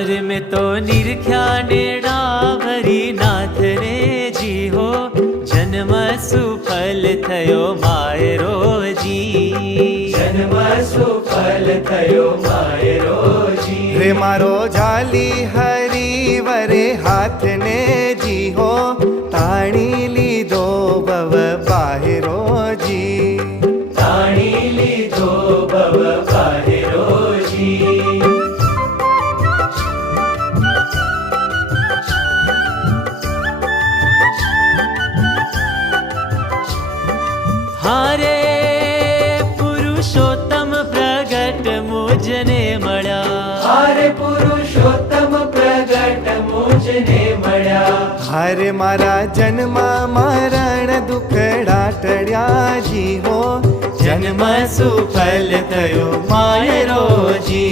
हार में तो निरख्या नेड़ा भरी नाथ रे जी हो जन्म सुफल थयो मायरो जी जन्म सुफल थयो मायरो जी रे मारो झाली हरी वरे हाथ ने जी हो ताणी लीधो भव बाहिरो जी ताणी लीधो भव बाहिरो जी हारे पुरुषोत्तम प्रगट मुझने मळ्या हारे पुरुषोत्तम प्रगट मुझने मळ्या हरे मारा जन्म मरण दुखड़ा टळ्या जी हो जन्म सुफल थयो मायरो जी